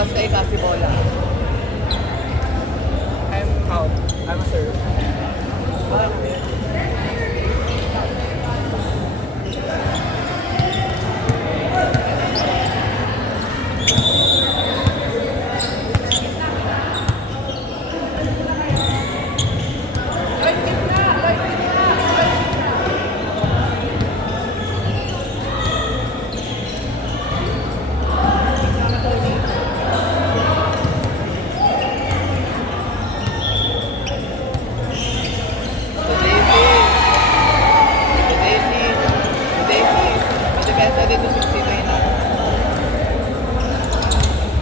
Labas kay kasi bola. I'm out. I'm a serve.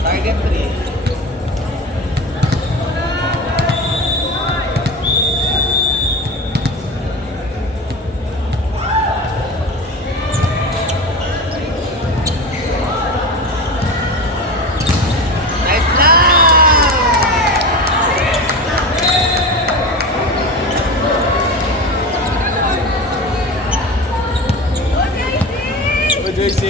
Target 3. Nice lang! Good JC!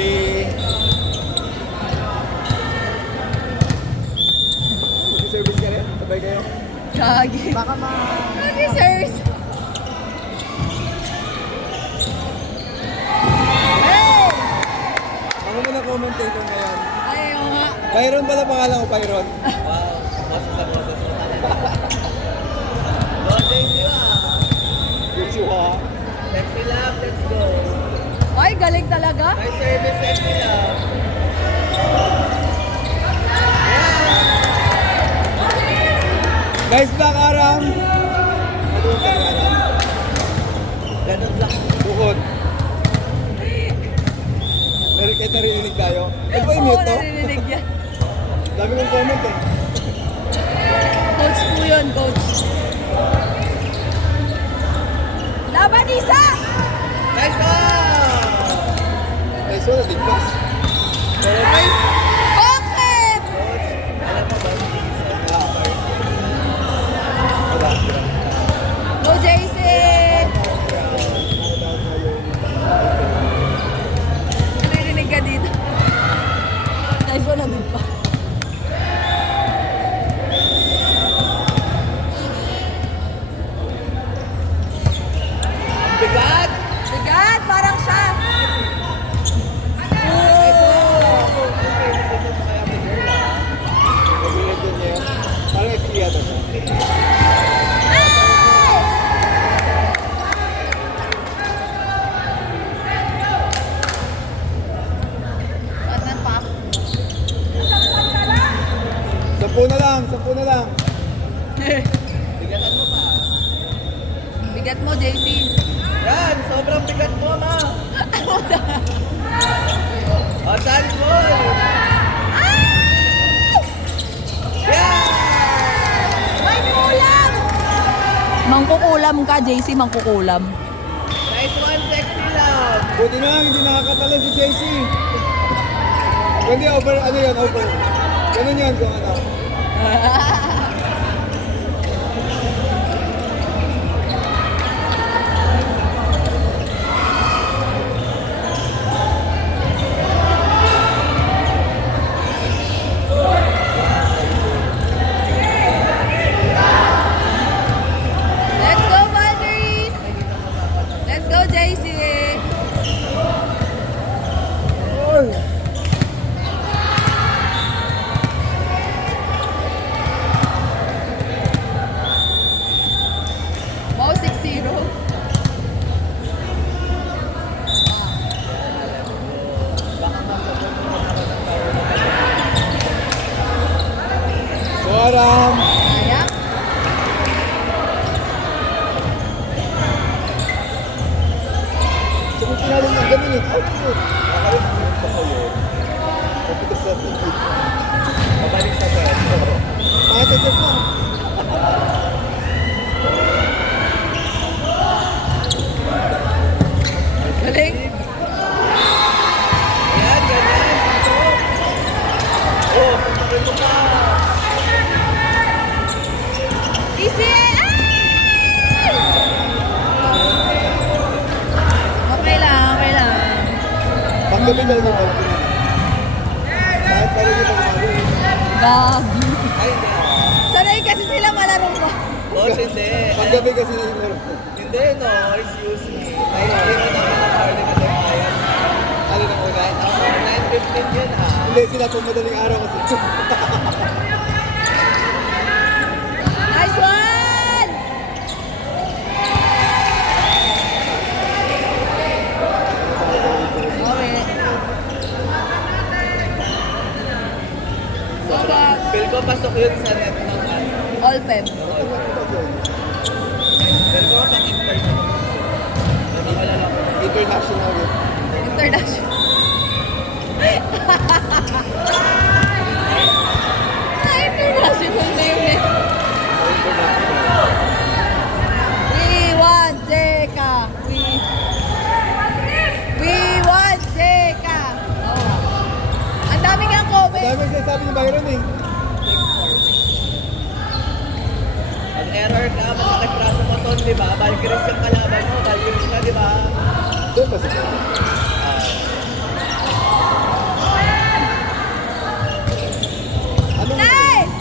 Service ka rin? Sabay kayo? Gagi. Baka Gagi, sirs. Hey! Ako muna commentator ngayon. Ayaw nga. Byron pala pangalan ko, Byron. Wow, boses na boses mo talaga. Good job. Sexy love, let's go. Ay, galing talaga. Nice service, sexy love. Nice block, Aram. Ano ka, Aram? Ganun block. Bukod. Meron kayo narinig tayo. Ano ba yung Oo, mute to? narinig yan. Dami kong comment eh. Coach po yun, coach. Laban, isa! Nice one! Nice one, big pass. Pero nice. Bakit? Alam mo ba, hindi isa. Wala. Go, Jason! Narinig ka dito. Nice one, nandun pa. Bigat! Bigat, parang siya. Parang ikiliya to siya. Patan pa. 10 na lang, 10 na lang. Bigatan mo pa. Bigat mo, JC. Yan, sobrang bigat mo na. O, chance ball. Yeah! May ulam! Mangkukulam ka, JC, mangkukulam. Nice one, sexy love. Buti na lang, hindi nakakatalon si JC. Hindi, over, ano yun, over. Ganun yun kung ano. Let's go, Valkyries! Let's go, JC! Oy! Wow, 6-0. Aram! Kaya? Sabi pinalong ng ganun yun. Output. Nakalimutan pa kayo. Pagkitas sa tubig. Pabalik sa set. Pakita mo. Galing. Yan, ganyan. Ito. Oh, pagkitas mo pa. DC! Okay lang, okay lang. Paggabi na lang. Kahit pala yung paggabi. Gagi. Ay, hindi. Sanay kasi sila malaro ba? Boss, hindi. Paggabi kasi yung laro. Hindi, no. Excuse me. Ay, hindi mo naman ang early ka din kaya. Ano nang una? Ako, 9:15 yun, ha? Hindi, sila po madaling araw kasi. Nice one! Okay. So, Feel ko pasok yun sa net ng ano. all fem. Feel ko pang international. Hindi ko lang ako. International yun. International. International na yun eh. We want Jeka. We want Jeka. Oh. Ang dami nga comment. Dami sinasabi ni Byron eh. Pag error ka, masakit braso mo ton, di ba? Valkyries yung kalaban mo. Valkyries ka, di ba? Doon pa sila. Anong Nice!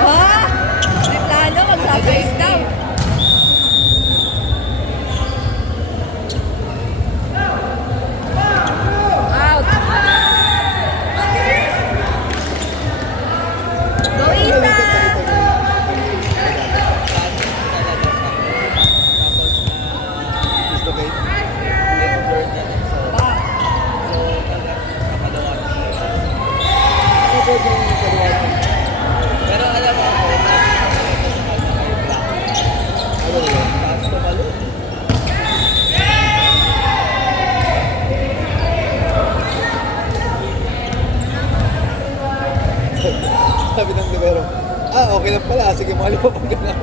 Ah! May plano, magsasayos daw. Out! Go Isa! Tapos Gusto kayo? injured na din. So, Ba? kapalawan. Ano po yung kaluwatan? Pero alam mo ako, nakakita sa kanya kay Black. Ano yun? Taas ko malo. Sabi ng libero, okay lang pala. Sige, mahal mo pag gano'n.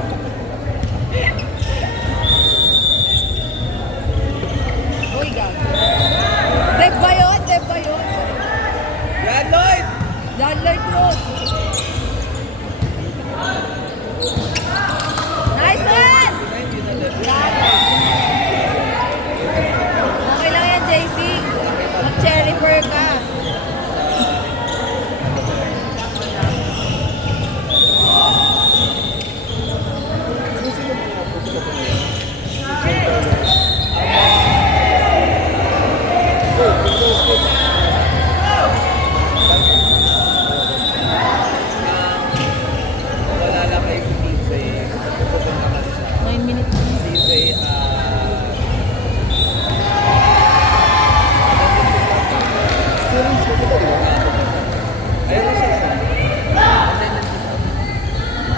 Uy, gago. Deb ba yun? Deb ba yun? Yan, Lloyd! John Lloyd Cruz. Nice one! Hindi na left. Okay lang yan, JC. Mag-cherry fur ka. Ano sila mga pupunta pa ngayon? Wala lang kay DJ. Pupunta ka siya. 9 minutes. DJ, Series ko ba, di ba? ayun na siya sa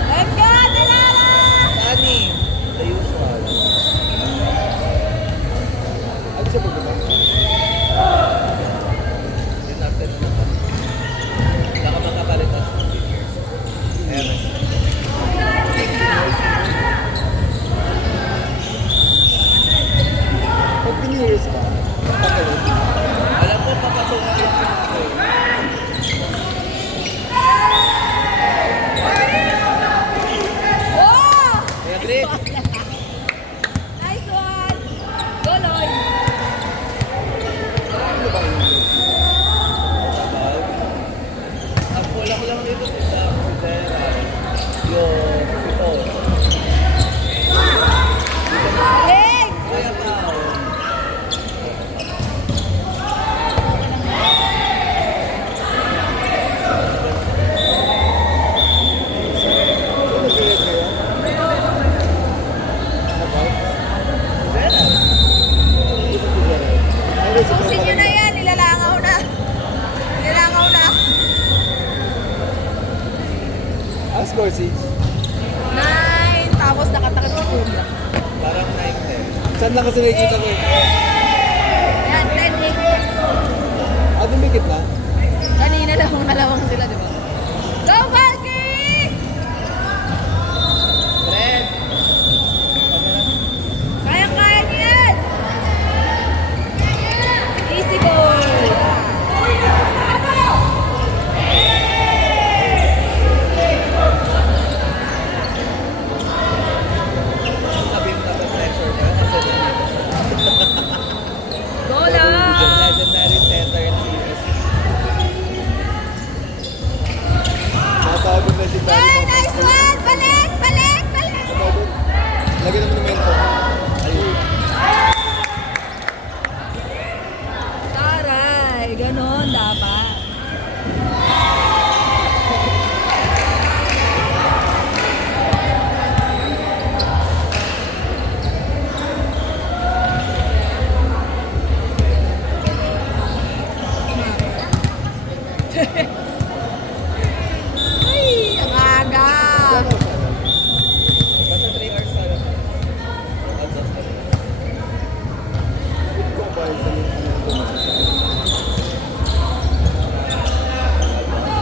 Let's go, Delala! Sunny, the usual. Ano siya pupunta? Yun natin naman. Baka makapalitan sa years. Ayan na siya. Pag piniris ka, pagkalit. Alam ko, papatungan lang ako. Oh! Kaya, Greg, Nice one! Go, Lloyd! Ano ba yun? ang kulang lang dito si Sam, si Zera, yung si Paul. Galing! Kaya tao. Ano siya yun? About? Zera. Hindi ko siya rin. Ano si Susin nyo Papa na yan, nilalangaw na. Nilalangaw na. Score 6. 9, tapos nakatakot sa kuya. Parang 9-10. Saan lang kasi nakikita ko eh? Yan, 10-8. Dumikit na? Kanina lawang sila, di ba? Go, Valkyries! Red. Kaya-kaya niyo yan! Easy goal! legendary. Ay, nice one! Balik! Balik! Balik! Lagyan ng monumento. Ayun. Taray! Ganon dapat. Ay, ang aga! Basta 3 hours sana. Adjust ka rin.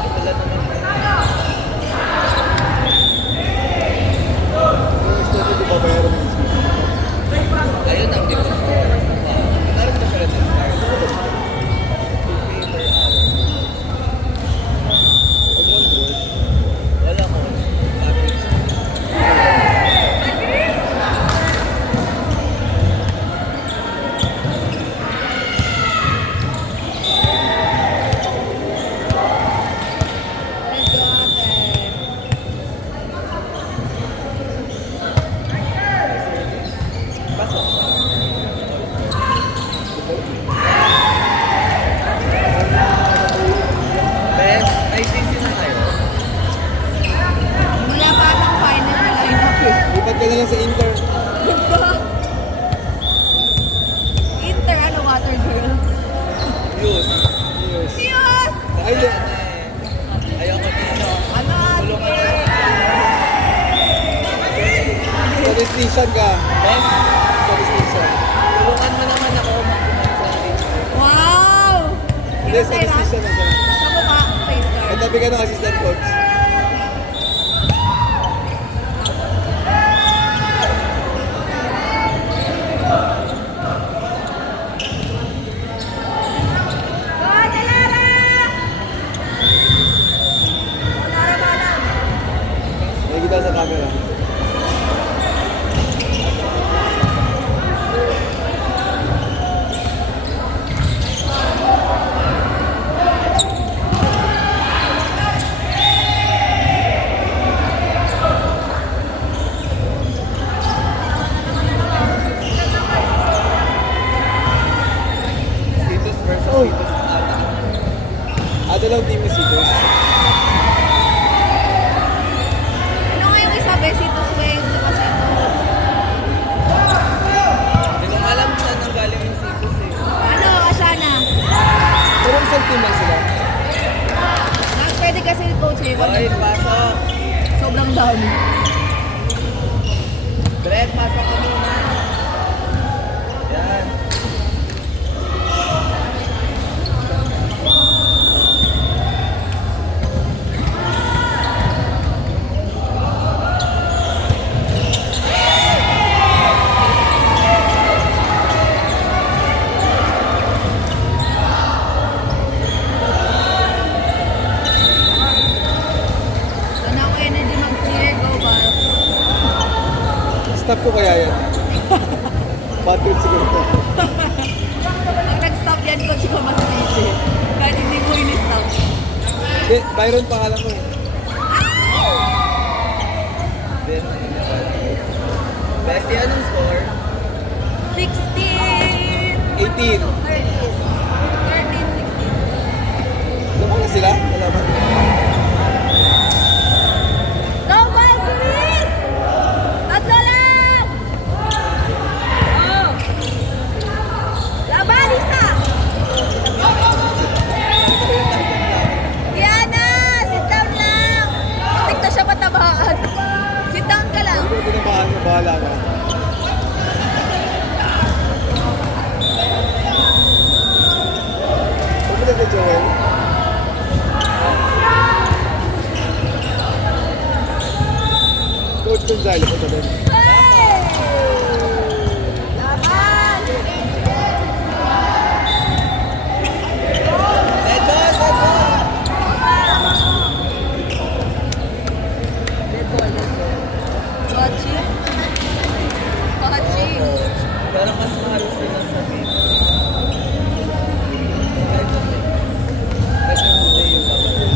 Ito lang naman. Yung extended, di ba bayaran ng isip? Ayun ang dito. Meron ba siya rin ng start? 50 per hour. Wala ko. Average. Let's go, ate. Pasok. Best, ICC na tayo. Wala pa atang final na lineup eh. Lipat ka na lang sa Inter. Inter, ano, water girl? Use. Yes. Diyos! Ay, di. Ayoko dito. Ano, Tulungan ate? mo. Statistician ka. Best, Statistician. tulungan mo naman ako magkuman sa dito. Wow! Hindi, Ikaw, Tyra? statistician na siya. Sa mukha, face card. Katabi ka ng assistant coach. Nakikita sa camera. Citus versus Oh. Citus ata. Ada lang team ni Citos. Ano nga yung isa, Besito Swing, Depasito? Hindi ko alam saan ang galing yung Citus eh. Ano, Ashana? Pero isang team lang sila. Pwede kasi coach eh. Oy, pasok. Sobrang dami. Brett, pasok ka muna. Yan. Ano ako energy mag-cheer, go Bal. Stop ko kaya yan. Bad trip siguro to. Pag nag-stop yan, coach ko masasisi. Kahit hindi mo in-stop. Hindi, Byron pangalan ko eh. Then, Bestie, anong score? 16! 18. 13, 16. Lumang na sila? Wala ba? Go Bal, bilis! Tatlo lang! Oh! Laban, isa! Diana, sit down lang! Tik na siya matabaan. Sit down ka lang. Hindi ko tinamaan mo, bahala ka. Huwag mo na kay Joel. Coach Gonzalo, ito din. Hey! Laban! Let go, let go! Watching? Watching. Pero mas mahal sila sa game. Kahit hindi. Kasi hindi yung babalik.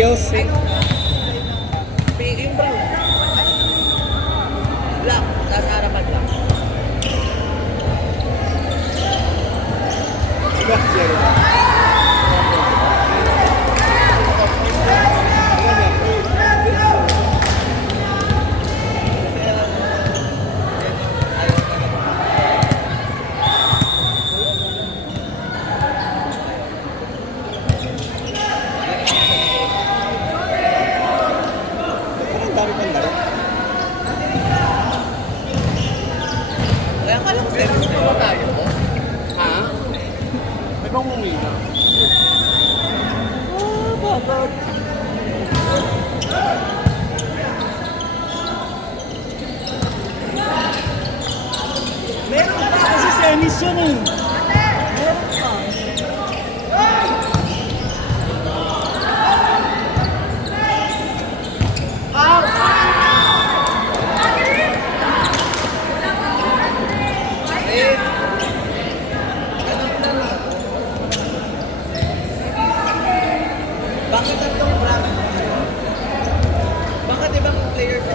Heels. Yung brown. Black. Nasa harapan lang. Black cherry. Ang dami pang daro. Kaya ka lang service na ba tayo? Ha? May bang umuwi na? Bakit? Meron pa kasi semis yun eh. Bakit tatlong brown? Bakit ibang player ka?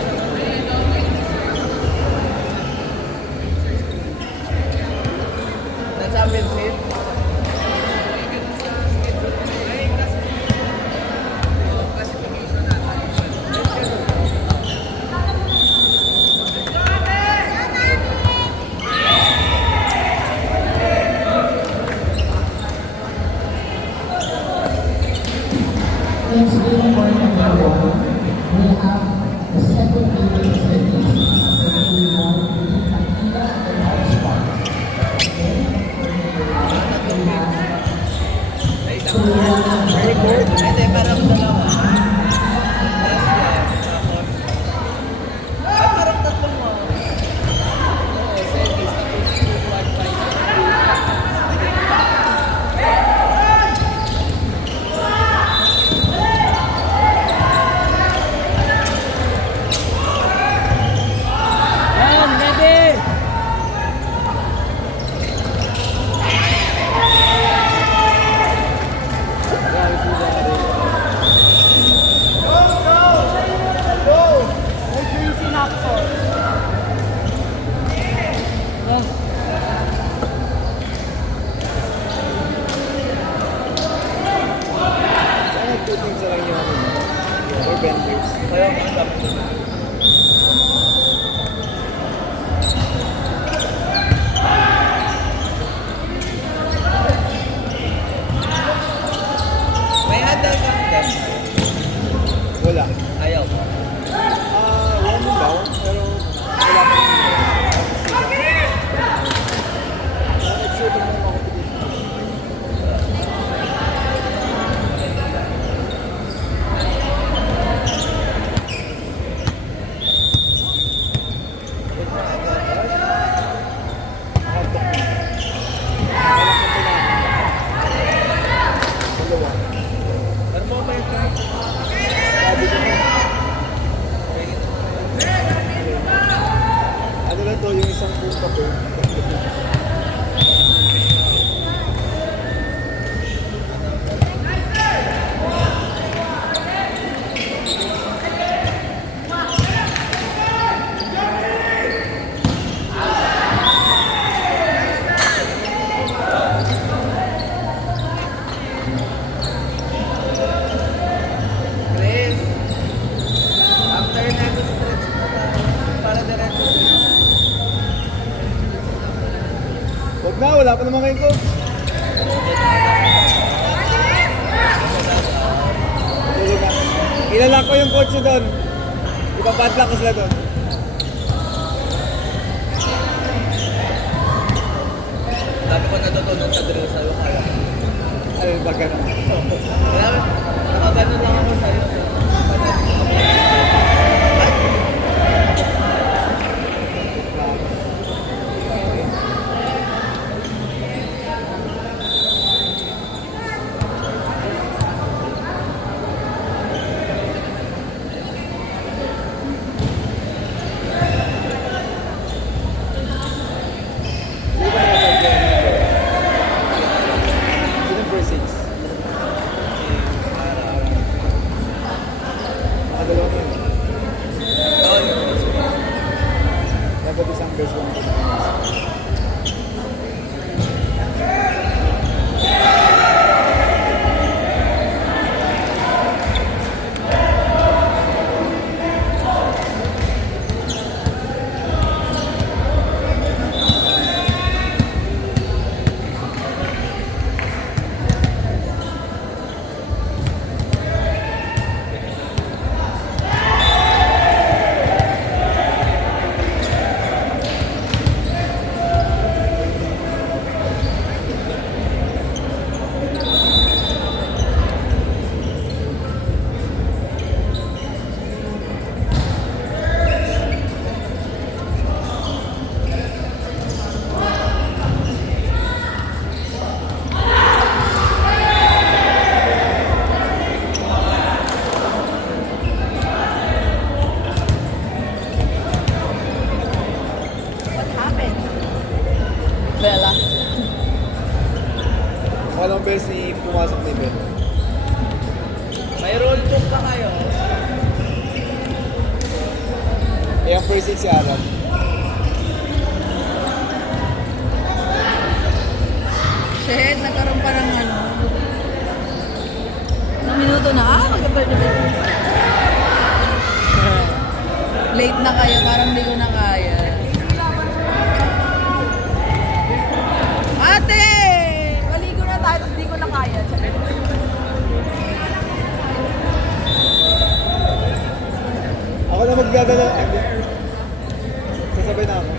Na-championship? Thanks again for everyone. We have the second meeting series that we want to be Manila and Hotspot. Okay? So we have record. Hindi, parang dalawa. Last year. Tapos... Ay, parang tatlong mo. Oo, service. Tapos 2, 1, 5. Yan, ready! Sana nagtuting sa lang yung or vendors. Kaya ang dami ko na. May handle ka din. Wala. Ayaw. One daw, pero wala pa rin. Nag-shooting na ako dito. Dalawa. Thermometer. Sabi ko na. Ano lang to, yung isang buong kape. Chris. After nag-stretch mo na para diretso. Huwag na, wala pa naman kayong coach. Tulog na. Kilala ko yung coach nyo doon. Ipapadlock ko sila doon. Dami ko natutunan sa drill sa'yo kaya. Ay, baga na. Kaya, nakagano lang ako sa'yo. agad isang beses lang. What happened? Bella. Walang beses ni pumasok ni Ben. May road trip ka kayo. Eh, ang first hit si Alan. Shit, nagkaroon pa ng ano. Ilang minuto na. Magkabal na ba? Late na kayo, parang hindi ko na kaya. Ate! Maligo na tayo, tapos hindi ko na kaya. Ako na magdadala. Hindi. Sasabay na ako.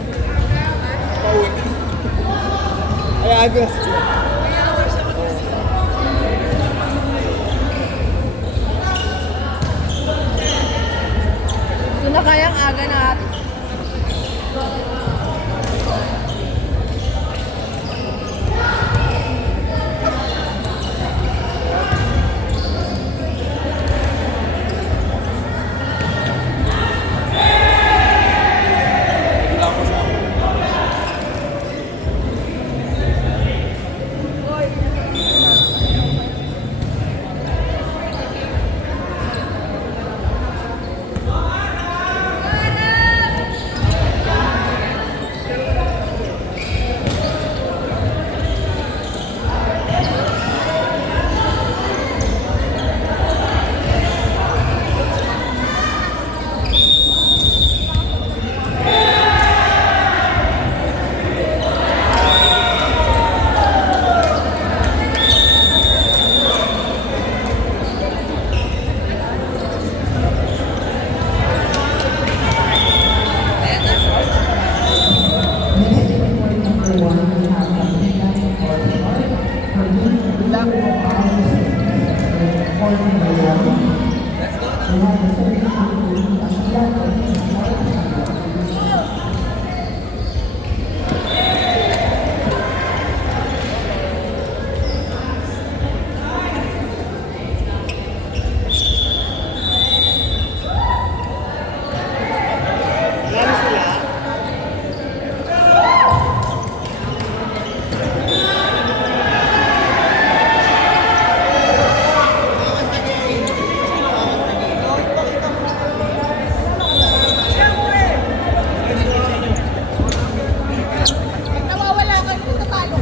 Pauwi. Hayaan ko na sila.